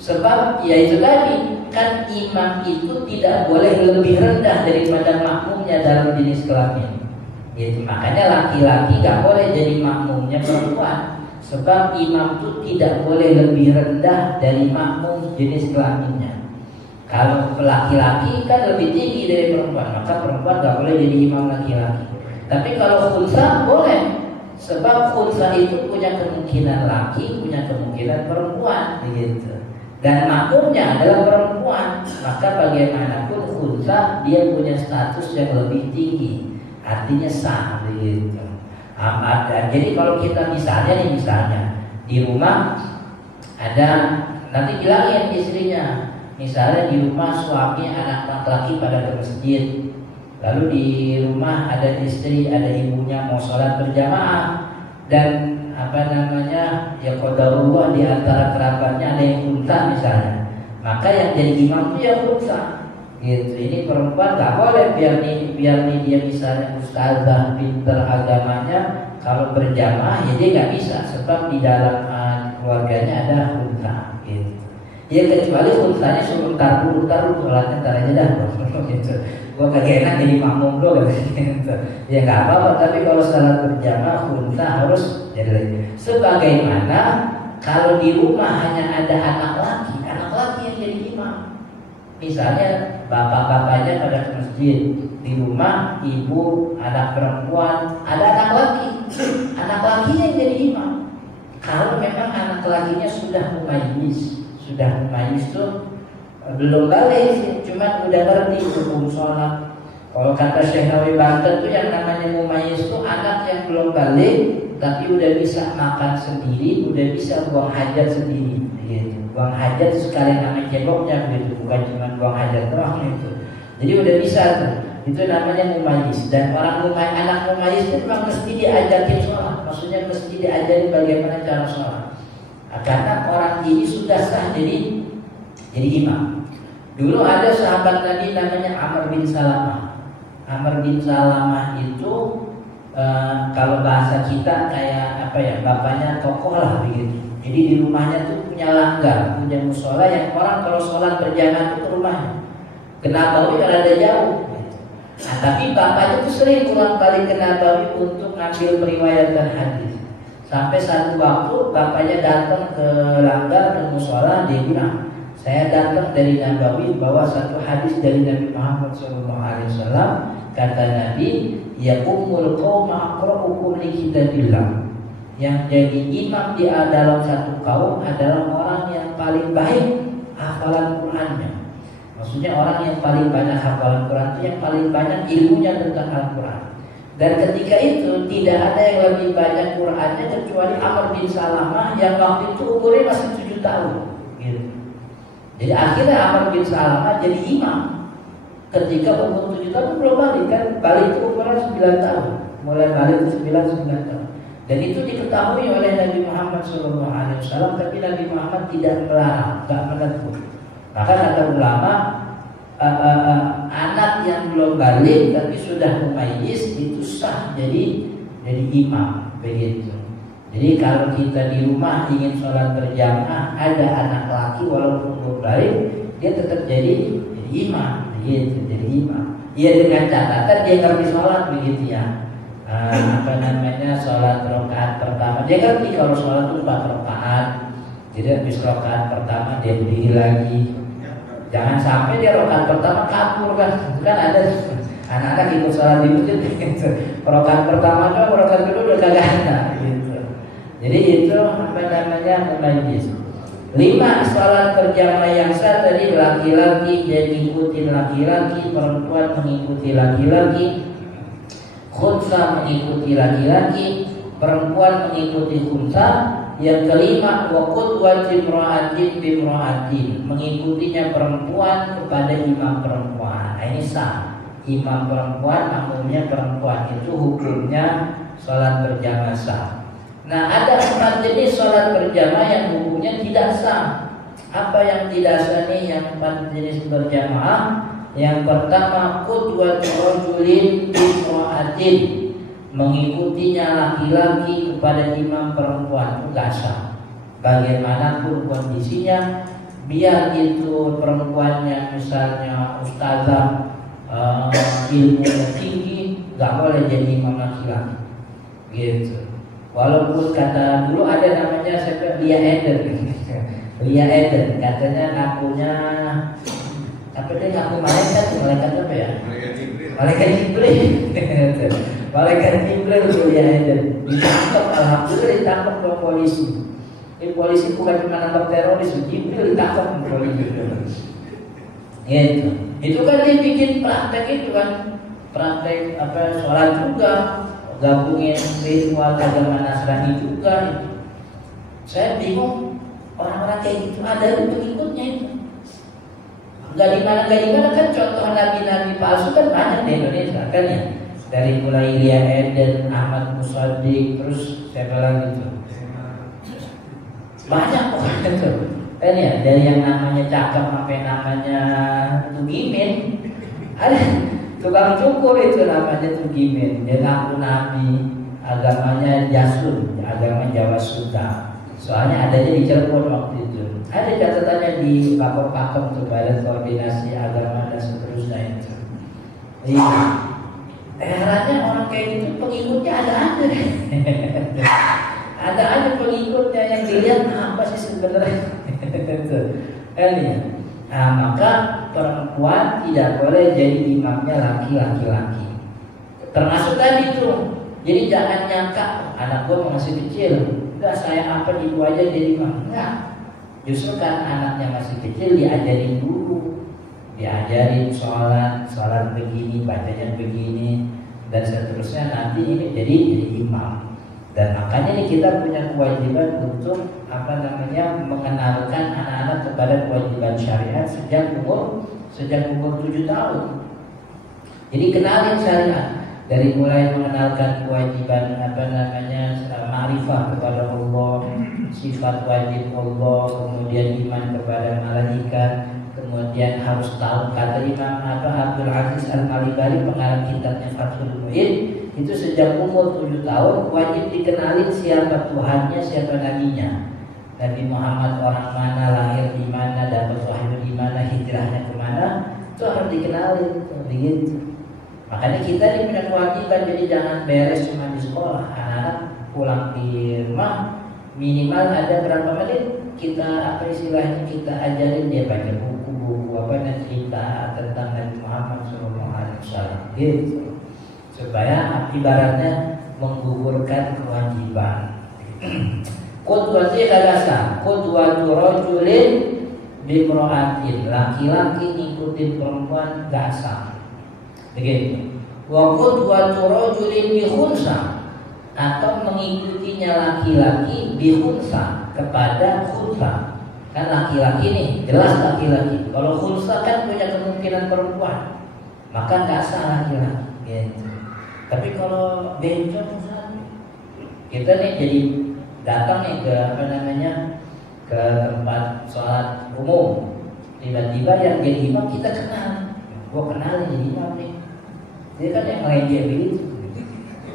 Sebab ya itu tadi kan imam itu tidak boleh lebih rendah daripada makmumnya dalam jenis kelamin. Itu makanya laki-laki gak boleh jadi makmumnya perempuan. Sebab imam itu tidak boleh lebih rendah dari makmum jenis kelaminnya. Kalau laki-laki kan lebih tinggi dari perempuan, maka perempuan gak boleh jadi imam laki-laki. Tapi kalau khunsa boleh, sebab khunsa itu punya kemungkinan laki, punya kemungkinan perempuan, begitu. Dan makmumnya adalah perempuan, maka bagaimanapun khunsa dia punya status yang lebih tinggi, artinya sah, begitu. Jadi kalau kita misalnya di rumah ada, nanti bilangin istrinya. Misalnya di rumah suami anak laki-laki pada ke masjid, lalu di rumah ada istri, ada ibunya mau sholat berjamaah, dan ya qadarullah di antara kerabatnya ada yang khunsa misalnya, maka yang jadi imam itu ya khunsa. Gitu. Ini perempuan nggak boleh biar nih dia misalnya ustazah pinter agamanya, kalau berjamaah ya dia nggak bisa, sebab di dalam keluarganya ada khunsa. Gitu. Ya kecuali urusannya suruh taruh sholatnya ntar aja dah gitu. Gua kagak enak jadi makmum lo gitu. Ya nggak apa-apa, tapi kalau salat berjamaah unta harus jadi. Sebagaimana kalau di rumah hanya ada anak laki yang jadi imam. Misalnya bapak-bapaknya pada ke masjid, di rumah ibu, anak perempuan, ada anak lakinya yang jadi imam. Kalau memang anak lakinya sudah mumayyiz tuh belum balik sih, cuma udah ngerti hukum sholat. Kalau kata Syekh Nawawi Banten tuh yang namanya mumayyiz tuh anak yang belum balik tapi udah bisa makan sendiri, udah bisa buang hajat sendiri gitu. Buang hajat sekali nama ceboknya gitu, bukan cuma buang hajat doang gitu. Jadi udah bisa tuh. Itu namanya mumayyiz. Dan anak mumayyiz itu memang mesti diajarin sholat. Maksudnya mesti diajarin bagaimana cara sholat. Karena orang ini sudah sah jadi imam. Dulu ada sahabat Nabi namanya Amr bin Salamah. Amr bin Salamah itu kalau bahasa kita kayak apa ya, bapaknya tokoh lah begitu. Jadi di rumahnya tuh punya langgar, punya musola yang orang kalau sholat berjamaah itu ke rumahnya. Kenapa itu rada jauh? Nah, tapi bapaknya tuh sering pulang balik ke Nabawi untuk ngambil periwayatan hadis. Sampai satu waktu bapaknya datang ke langgar, ke musola, dia bilang, saya datang dari Nabawi bawa satu hadis dari Nabi Muhammad SAW. Kata Nabi, ya ummul qauma aqra'ukum li kitabillah. Yang jadi imam di dalam satu kaum adalah orang yang paling baik hafalan Qur'annya. Maksudnya orang yang paling banyak hafalan Quran itu yang paling banyak ilmunya tentang Al-Quran. Dan ketika itu tidak ada yang lebih banyak Qurannya kecuali Amr bin Salamah yang waktu itu umurnya masih 7 tahun gitu. Jadi akhirnya Amr bin Salamah jadi imam ketika umur 7 tahun belum balik kan. Balik itu umurnya 9 tahun. Mulai balik itu 9 tahun. Dan itu diketahui oleh Nabi Muhammad SAW. Tapi Nabi Muhammad tidak melarang, tidak menegur. Maka kata ulama, anak yang belum balik tapi sudah mumayyiz itu sah jadi imam begitu. Jadi kalau kita di rumah ingin sholat berjamaah ada anak laki walaupun belum balik, dia tetap jadi imam begitu, jadi imam. Iya dengan catatan dia ngerti sholat begitu ya. Sholat rakaat pertama dia ngerti kalau sholat itu 4 rakaat. Jadi habis rakaat pertama dia berdiri lagi. Jangan sampai dia rakaat pertama kabur kan ada anak-anak ikut sholat di masjid gitu. Rakaat pertama tuh rakaat kedua udah kagak ada gitu. Jadi itu mumayyiz. 5 sholat berjamaah yang sah tadi, laki-laki jadi ikutin laki-laki, perempuan mengikuti laki-laki, khunsa mengikuti laki-laki, perempuan mengikuti khunsa. Yang kelima, waqud wajib imra'atin bimra'atin, mengikutinya perempuan kepada imam perempuan. Nah, ini sah. Imam perempuan, makmumnya perempuan, itu hukumnya sholat berjamaah sah. Nah, ada 4 jenis sholat berjamaah yang hukumnya tidak sah. Apa yang tidak sah nih? Yang 4 jenis berjamaah. Yang pertama, qudwatu rajulin bimra'atin, mengikutinya laki-laki kepada imam perempuan itu gak sah. Bagaimanapun kondisinya, biar itu perempuannya misalnya ustazah, ilmunya tinggi, gak boleh jadi imam laki-laki gitu. Walaupun kata dulu ada namanya Lia Eden katanya ngakunya apa dia ngaku malaikat apa ya? Malaikat Jibril. Malaikat Jibril Lia Eden ditangkap, alhamdulillah ditangkap oleh polisi. Ini polisi bukan cuma nangkap teroris, Jibril ditangkap oleh polisi. Gitu. Itu kan dia bikin praktek itu kan, praktek sholat juga, gabungin ritual agama Nasrani juga. Saya bingung orang-orang kayak gitu ada pengikutnya itu. Gak di mana kan contoh nabi-nabi palsu kan banyak di Indonesia kan ya. Dari mulai Lia Eden, Ahmad Musaddiq, terus siapa lagi itu? Banyak kok itu. Kan ya, dari yang namanya cakep sampai namanya Tugimin. Ada tukang cukur itu namanya Tugimin. Dia ngaku nabi, agamanya Jasun, agama Jawa Sunda. Soalnya adanya di Cirebon waktu itu. Ada catatannya di pakem-pakem tuh Badan Koordinasi Agama dan seterusnya itu. Iya. Herannya orang kayak gitu pengikutnya ada aja. Ada aja pengikutnya yang dilihat apa sih sebenarnya. Ini. Nah, maka perempuan tidak boleh jadi imamnya laki-laki. Termasuk tadi tuh. Jadi jangan nyangka anak gue masih kecil, enggak saya apa ibu aja jadi imam. Enggak. Justru kan anaknya masih kecil diajarin dulu, diajarin sholat begini, bacanya begini, dan seterusnya nanti ini jadi imam. Dan makanya nih kita punya kewajiban untuk mengenalkan anak-anak kepada kewajiban syariat sejak umur 7 tahun. Jadi kenalin syariat dari mulai mengenalkan kewajiban ma'rifah kepada Allah, sifat wajib Allah, kemudian iman kepada malaikat, kemudian harus tahu kata Imam Abdul Aziz Al-Malibari pengarang kitabnya Fathul Mu'in, itu sejak umur 7 tahun wajib dikenalin siapa Tuhannya, siapa nabinya. Nabi Muhammad orang mana, lahir di mana, dapat wahyu di mana, hijrahnya kemana, itu harus dikenalin begitu. Makanya kita ini punya kewajiban, jadi jangan beres cuma di sekolah. Anak-anak pulang di rumah minimal ada berapa menit kita kita ajarin dia baca buku-buku cerita tentang Nabi Muhammad SAW gitu, supaya ibaratnya menggugurkan kewajiban. Qudwati khalasa, qudwatu rajulin bimra'atin, laki-laki ngikutin perempuan gak sah. Begitu. Wa qudwatu rajulin bi khunsa, atau mengikutinya laki-laki bi khunsa kepada khunsa. Kan laki-laki nih, jelas laki-laki. Kalau khunsa kan punya kemungkinan perempuan, maka enggak sah laki-laki. Gitu. Tapi kalau bencong kita nih jadi datang nih ke tempat sholat umum, tiba-tiba yang jadi imam kita kenal. Gua kenal jadi imam nih. Dia kan yang ngejek begitu,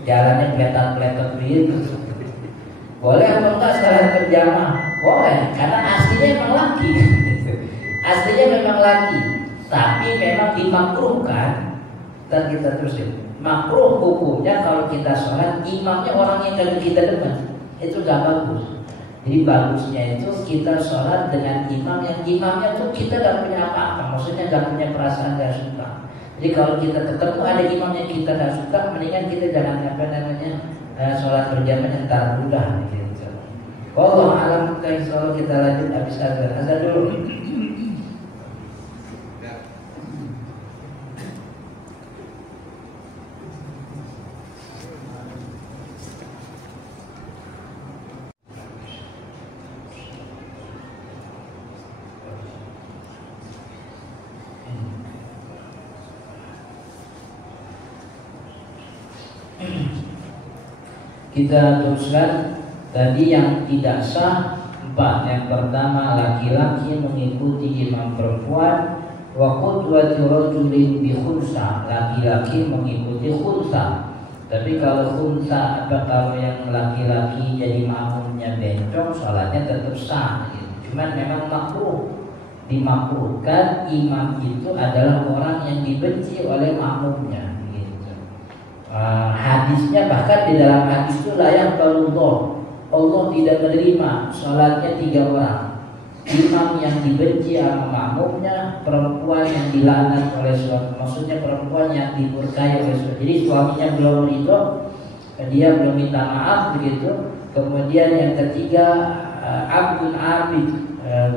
jalannya peletot-peletot begitu. Boleh apa enggak sekarang berjamaah? Boleh, karena aslinya memang laki. Aslinya memang laki, tapi memang dimakruhkan. Dan kita terusin, makruh hukumnya kalau kita sholat imamnya orang yang dari kita depan, itu gak bagus. Jadi bagusnya itu kita sholat dengan imam yang imamnya tuh kita gak punya apa-apa, maksudnya gak punya perasaan gak suka. Jadi kalau kita ketemu ada imam yang kita gak suka, mendingan kita jangan sholat berjamaah entar udah gitu. Allah alam, kita lanjut habis azan dulu. Kita teruskan tadi yang tidak sah 4. Yang pertama, laki-laki mengikuti imam perempuan. Wa qudwatu rajulin bi khunsa, laki-laki mengikuti khunsa. Tapi kalau khunsa kalau yang laki-laki jadi makmumnya bencong, sholatnya tetap sah gitu. Cuman memang makruh, dimakruhkan imam itu adalah orang yang dibenci oleh makmumnya. Hadisnya bahkan di dalam hadis itu layak balullah, Allah tidak menerima sholatnya 3 orang. Imam yang dibenci sama makmumnya, perempuan yang dilaknat oleh suami, maksudnya perempuan yang dimurkai oleh suami. Jadi suaminya belum ridho, dia belum minta maaf begitu. Kemudian yang ketiga, abdun abid,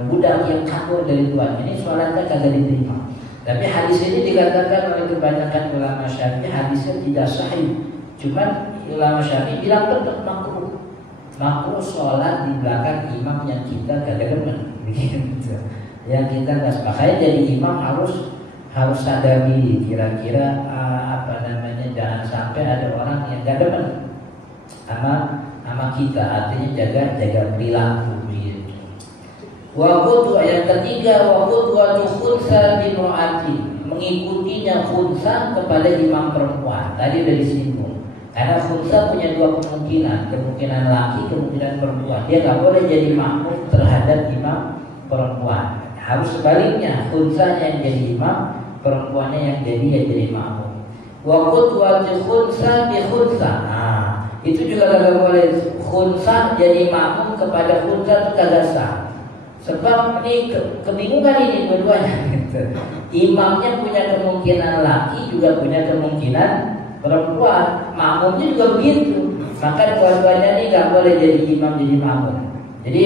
budak yang kabur dari tuan. Ini sholatnya kagak diterima. Tapi hadis ini dikatakan oleh kebanyakan ulama Syafi'i hadisnya tidak sahih. Cuman ulama Syafi'i bilang tetap makruh. Makruh sholat di belakang imam yang kita kagak demen. Begitu. Yang kita nggak makanya jadi imam harus sadar diri kira-kira jangan sampai ada orang yang nggak demen sama kita, artinya jaga perilaku. Wa qudwa yang ketiga, wa qudwatu khunsa bi imra'atin, mengikutinya khunsa kepada imam perempuan. Tadi udah disinggung. Karena khunsa punya 2 kemungkinan laki, kemungkinan perempuan. Dia enggak boleh jadi makmum terhadap imam perempuan. Harus sebaliknya, khunsanya yang jadi imam, perempuannya yang jadi makmum. Wa qudwati khunsa bi khunsa. Nah, itu juga kagak boleh khunsa jadi makmum kepada khunsa itu kagak sah. Sebab ini kebingungan ini dua-duanya gitu. Imamnya punya kemungkinan laki, juga punya kemungkinan perempuan. Makmumnya juga begitu. Maka dua-duanya ini gak boleh jadi imam jadi makmum. Jadi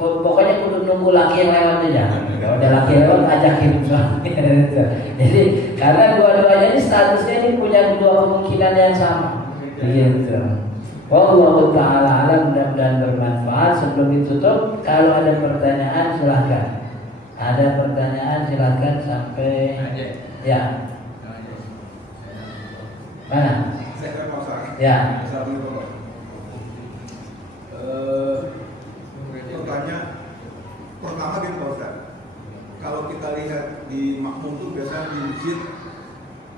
pokoknya kudu nunggu laki yang lewat aja. Kalau ada laki lewat ajakin suaminya. Jadi karena dua-duanya ini statusnya ini punya dua kemungkinan yang sama. Gitu. Wallahu ta'ala alam, mudah-mudahan bermanfaat. Sebelum ditutup, kalau ada pertanyaan silahkan. Ada pertanyaan silahkan sampai ya. Mana? Ya. Pertanyaan pertama gitu Pak Ustaz. Kalau kita lihat di makmum itu biasanya di masjid,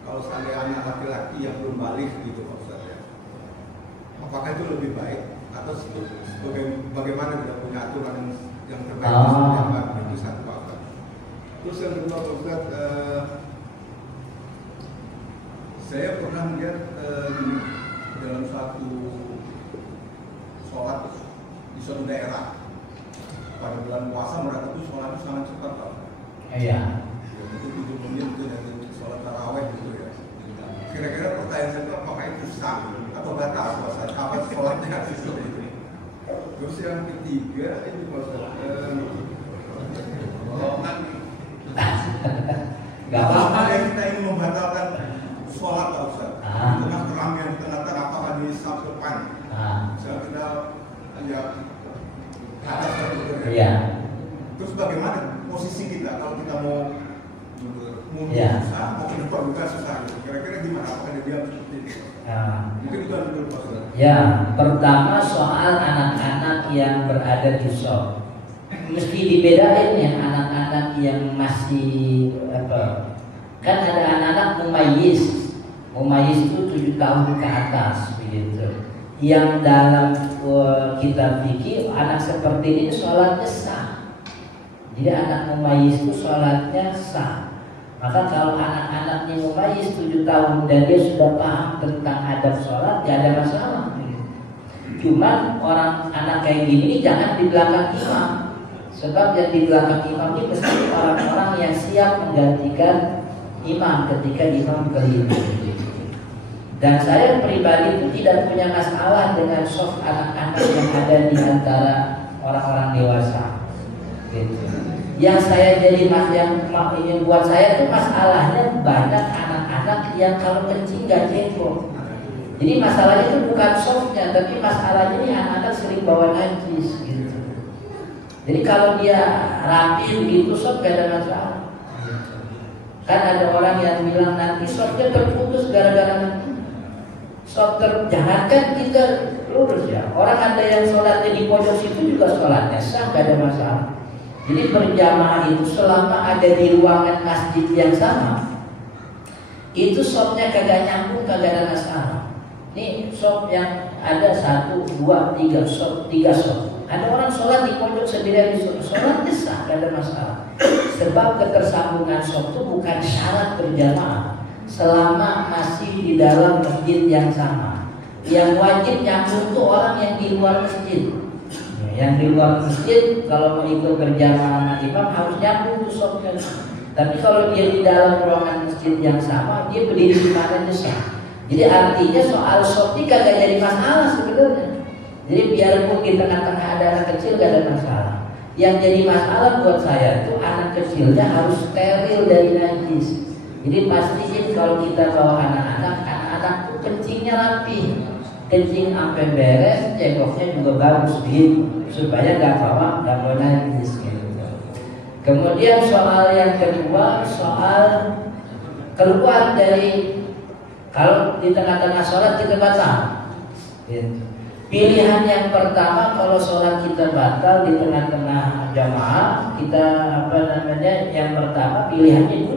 kalau seandainya anak laki-laki yang belum balik gitu Pak Ustaz ya, apakah itu lebih baik atau bagaimana kita punya aturan yang terbaik itu satu Pak Ustaz. Terus yang kedua Pak Ustaz, saya pernah melihat dalam satu sholat di suatu daerah pada bulan puasa mereka itu sholat itu sangat cepat Pak. Iya. Itu 7 menit itu dari sholat taraweh gitu ya. Kira-kira pertanyaan saya itu apakah itu sah atau batal puasa? Apa sholatnya itu? Terus yang ketiga itu puasa. Gak apa-apa. Kita ingin membatalkan sholat Pak Ustaz. Di tengah keramaian, di tengah-tengah apakah di saf depan. Saya kenal ya ada satu. Iya. Terus bagaimana posisi kita kalau kita mau mundur susah, mau ke depan juga susah. Kira-kira gimana? Apakah dia seperti itu? Mungkin itu yang dulu Pak Ustaz. Ya, pertama soal anak-anak yang berada di shop. Mesti dibedain ya anak-anak yang masih apa? Kan ada anak-anak mumayyiz. Mumayyiz itu 7 tahun ke atas begitu. Yang dalam kitab fikih anak seperti ini sholatnya sah. Jadi anak mumayyiz itu sholatnya sah. Maka kalau anak-anaknya mumayyiz 7 tahun dan dia sudah paham tentang adab sholat, tidak ada masalah. Cuman orang anak kayak gini jangan di belakang imam. Sebab yang di belakang imam ini mesti orang-orang yang siap menggantikan imam ketika imam keliru. Dan saya pribadi itu tidak punya masalah dengan soft anak-anak yang ada di antara orang-orang dewasa. Gitu. Yang saya jadi yang buat saya itu masalahnya banyak anak-anak yang kalau kencing gak jenggot. Jadi masalahnya itu bukan softnya, tapi masalahnya ini anak-anak sering bawa najis. Gitu. Jadi kalau dia rapi begitu soft gak ada masalah. Kan ada orang yang bilang nanti softnya terputus gara-gara nanti. Jangankan kita lurus ya. Orang ada yang sholatnya di pojok situ juga sholatnya sah, gak ada masalah. Jadi berjamaah itu selama ada di ruangan masjid yang sama, itu shopnya kagak nyambung, kagak ada masalah. Ini shop yang ada 1, 2, 3 shop, 3 shop. Ada orang sholat di pojok sendirian di sholatnya sah, gak ada masalah. Sebab ketersambungan shop itu bukan syarat berjamaah. Selama masih di dalam masjid yang sama. Yang wajib nyambung itu orang yang di luar masjid. Yang di luar masjid kalau mau ikut berjamaah imam harus nyambung tuh shopnya. Tapi kalau dia di dalam ruangan masjid yang sama, dia berdiri di mana aja sah. Jadi artinya soal shop ini kagak jadi masalah sebenarnya. Jadi biarpun di tengah-tengah ada anak kecil gak ada masalah. Yang jadi masalah buat saya itu anak kecilnya harus steril dari najis. Jadi pastiin kalau kita bawa anak-anak tuh kencingnya rapi, kencing sampai beres, ceboknya juga bagus gitu, supaya nggak bawa najis gitu. Kemudian soal yang kedua, soal keluar dari kalau di tengah-tengah sholat kita batal. Gitu. Pilihan yang pertama kalau sholat kita batal di tengah-tengah jamaah, kita yang pertama pilihannya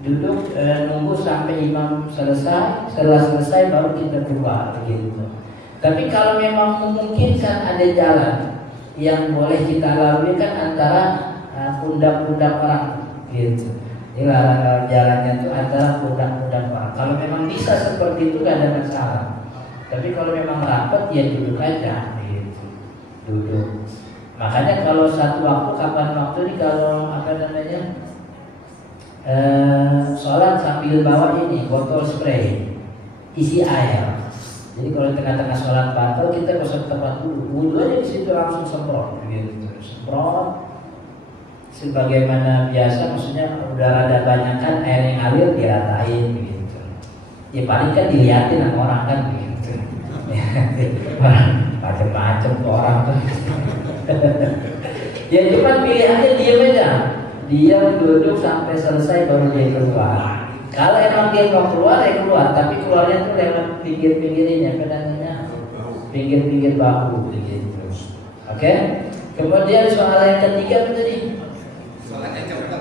duduk nunggu sampai imam selesai, setelah selesai baru kita keluar gitu. Tapi kalau memang memungkinkan ada jalan, yang boleh kita lalui kan antara pundak-pundak orang gitu. Ini jalannya itu antara pundak-pundak orang. Kalau memang bisa seperti itu gak ada masalah. Tapi kalau memang rapat ya duduk aja gitu. Duduk. Makanya kalau satu waktu, kapan waktu ini kalau sholat sambil bawa ini botol spray isi air. Jadi kalau tengah-tengah sholat batal kita nggak usah tempat wudhu aja di situ langsung semprot, gitu. Semprot sebagaimana biasa, maksudnya udah rada banyak kan air yang ngalir diratain, gitu. Ya paling kan dilihatin sama orang kan, gitu. Macam-macam tuh orang tuh. Ya cuma pilihannya diam aja. Dia duduk sampai selesai baru dia keluar. Kalau emang dia mau keluar ya keluar, tapi keluarnya tuh lewat pinggir-pinggirnya, pedangnya pinggir-pinggir bahu begitu. Oke? Kemudian soal yang ketiga apa tadi? Sholatnya cepat.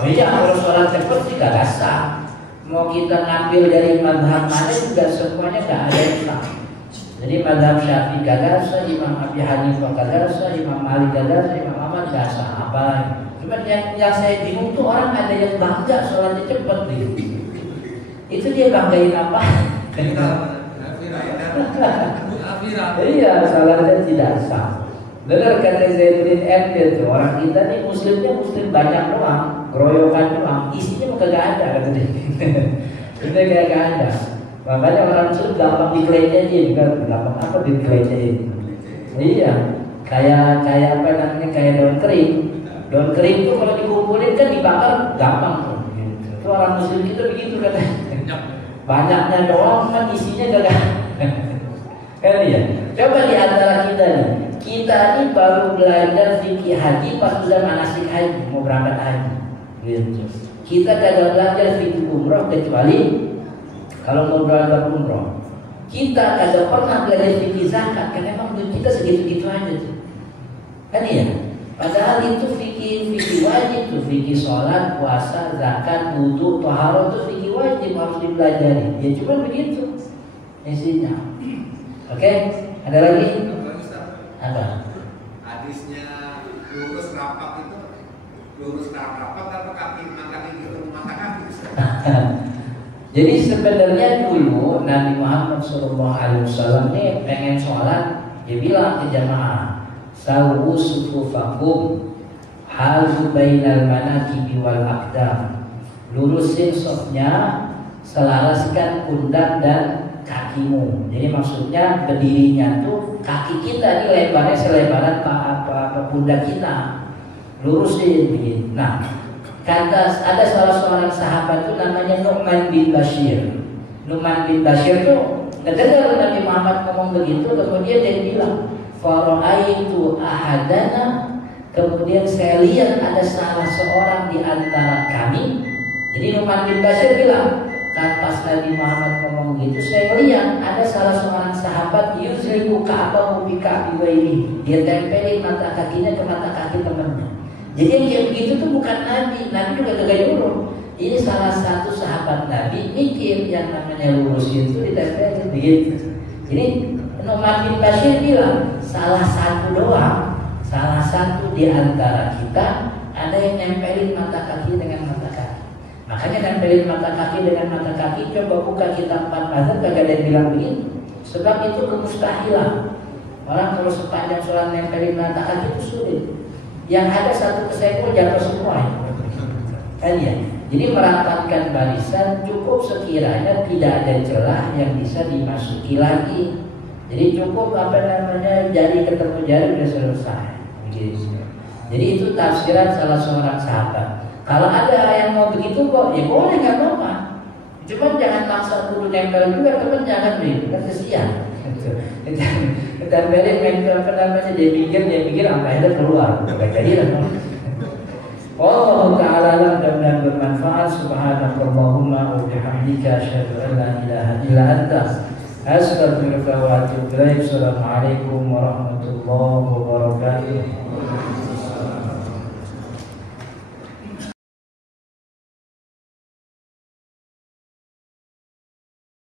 Oh iya, kalau sholat cepat sih gak sah. Mau kita ngambil dari mazhab mana juga semuanya gak ada yang sah. Jadi mazhab Syafi'i gak sah, Imam Abi Hanifah gak sah, Imam Malik gak sah, Imam Ahmad gak sah. Apa? Cuma yang saya bingung tuh orang ada yang bangga sholatnya cepat gitu. Itu dia banggain apa? Iya, sholatnya tidak sah. Dengar kata Zainuddin Emil tuh, orang kita nih muslim banyak doang, geroyokan doang, isinya mah kagak ada kata dia. Itu kagak ada. Makanya orang muslim gampang dikelejain kan, gampang apa dikelejain? Iya, kayak apa namanya, kayak daun kering. Daun kering itu kalau dikumpulin kan dibakar gampang tuh. Gitu. Itu orang muslim kita begitu katanya. Banyaknya doang kan isinya gak. Kan ya. Coba di antara kita nih. Kita ini baru belajar fikih haji pas sudah manasik haji, mau berangkat haji. Gitu. Kita kagak belajar fikih umroh kecuali kalau mau berangkat umroh. Kita kagak pernah belajar fikih zakat karena memang kita segitu-gitu aja tuh. Kan ya. Padahal itu fikih wajib tuh, fikih sholat, puasa, zakat, wudu, taharah itu fikih wajib harus dipelajari. Ya cuma begitu isinya. Oke, ada lagi? Apa? Hadisnya lurus rapat itu lurus rapat atau kaki mata kaki? Jadi sebenarnya dulu Nabi Muhammad SAW ini pengen sholat, dia bilang ke jamaah, sawu sufufakum hazu bainal manakibi wal aqdam. Lurusin sofnya, selaraskan pundak dan kakimu. Jadi maksudnya berdirinya tuh kaki kita ini lebarnya selebaran apa pundak kita. Lurusin begitu. Nah, kata ada salah seorang sahabat itu namanya Nu'man bin Bashir. Nu'man bin Bashir tuh mendengar Nabi Muhammad ngomong begitu, kemudian dia bilang, fara'aitu ahadana, kemudian saya lihat ada salah seorang di antara kami. Jadi Nu'man bin Bashir bilang, kan pas Nabi Muhammad ngomong gitu, saya lihat ada salah seorang sahabat yuzriku ka'bahu bi ka'bi ghairi. Dia tempelin mata kakinya ke mata kaki temannya. Jadi yang kayak begitu tuh bukan Nabi juga kagak nyuruh. Ini salah satu sahabat Nabi mikir yang namanya lurus itu ditempelin begitu. Jadi Nu'man bin Bashir bilang salah satu di antara kita ada yang nempelin mata kaki dengan mata kaki. Makanya nempelin mata kaki dengan mata kaki, coba buka kitab 4 mazhab kagak ada yang bilang begitu. Sebab itu kemustahilan. Orang kalau sepanjang sholat nempelin mata kaki itu sulit. Yang ada satu kesenggol jatuh semua. Kan ya. Jadi merapatkan barisan cukup sekiranya tidak ada celah yang bisa dimasuki lagi. Jadi cukup jari ketemu jari sudah selesai. Begitu. Jadi itu tafsiran salah seorang sahabat. Kalau ada yang mau begitu kok, ya boleh nggak apa-apa. Cuma jangan maksa kudu nempel juga, teman jangan begitu, kan kesian. Kita beli nempel dia pikir sampai ada keluar, nggak jadi lah. Allah Taala dan bermanfaat. Subhanallahumma wa bihamdika asyhadu an la ilaha illa anta astaghfiruka wa atubu ilaik. Assalamualaikum warahmatullahi wabarakatuh.